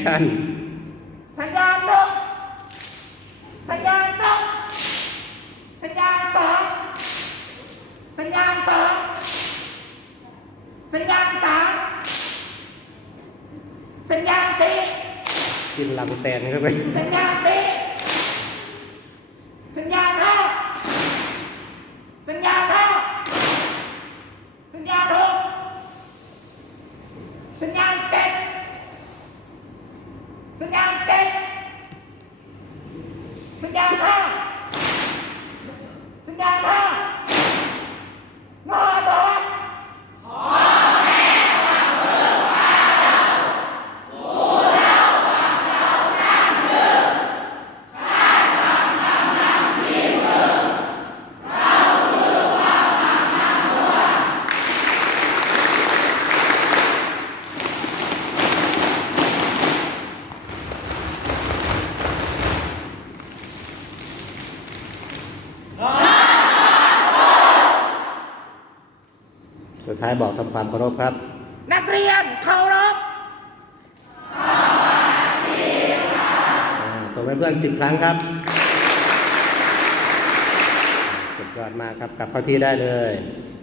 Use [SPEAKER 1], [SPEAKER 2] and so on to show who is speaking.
[SPEAKER 1] ชั่น
[SPEAKER 2] สัญญาณนกสัญญาณนกสัญญาณสองสัญญาณสองสัญญาณสามสัญญาณสี่
[SPEAKER 1] กินลำแตนเข้าไป
[SPEAKER 2] สัญญาณสี่สัญญาณห้าสัญญาณห้าสัญญาณหกสัญญาณเจ็ดสัญญาณเจ็ดสั ญญาณห้าสัญญาณห้ามอสอง
[SPEAKER 1] สุดท้ายบอกทำความเคารพครับ
[SPEAKER 2] นักเรียนเคารพ
[SPEAKER 1] อ่าตัวเพื่อนสิบครั้งครับ สุดยอดมากครับ กลับเข้าที่ได้เลย
[SPEAKER 2] ค